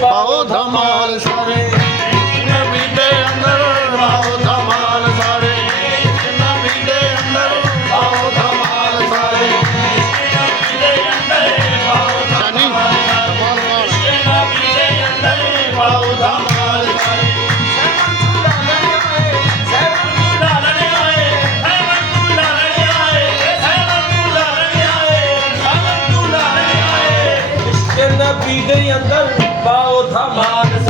ਪਾਓ ਧਮਾਲ ਸਾਰੇ ਨਬੀ ਦੇ ਅੰਦਰ ਪਾਓ ਧਮਾਲ ਸਾਰੇ ਨਬੀ ਦੇ ਅੰਦਰ ਪਾਓ ਧਮਾਲ ਸਾਰੇ ਨਬੀ ਦੇ ਅੰਦਰ ਪਾਓ ਧਮਾਲ ਨਬੀ ਦੇ ਅੰਦਰ ਪਾਓ ਧਮਾਲ ਸਾਰੇ ਨਬੀ ਦੇ ਅੰਦਰ ਪਾਓ ਧਮਾਲ